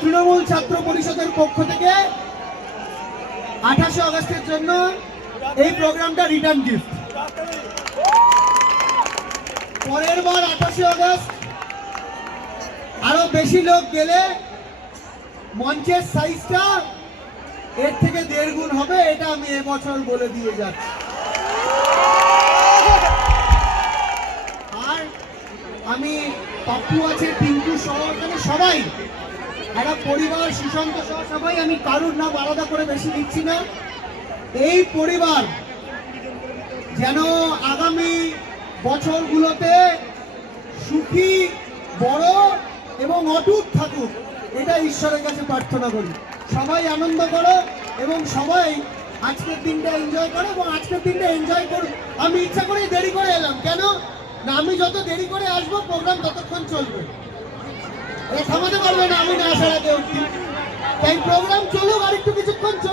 তৃণমূল ছাত্র পরিষদের পক্ষ থেকে 28 আগস্টের জন্য এই প্রোগ্রামটা রিটার্ন গিফট। পরের বার 28 আগস্ট আরো বেশি লোক গেলে মঞ্চের সাইজটা এর থেকে 1.5 গুণ হবে, এটা আমি এবছর বলে দিয়ে যাচ্ছি। আর আমি পাপ্পু আছে, পিন্টু সহ এখানে সবাই একটা পরিবার, সুশান্ত সহ সবাই, আমি কারুর নাম আলাদা করে বেশি দিচ্ছি না। এই পরিবার যেন আগামী বছরগুলোতে সুখী, বড় এবং অটুট থাকুক, এটা ঈশ্বরের কাছে প্রার্থনা করি। সবাই আনন্দ করো এবং সবাই আজকের দিনটা এনজয় করো এবং আজকের দিনটা এনজয় করুন। আমি ইচ্ছা করে দেরি করে এলাম, কেন না আমি যত দেরি করে আসবো প্রোগ্রাম ততক্ষণ চলবে, থামাতে পারবে না আমি না আসার আগে অবধি। তাই প্রোগ্রাম চলুক, আর একটু কিছুক্ষণ চলুক।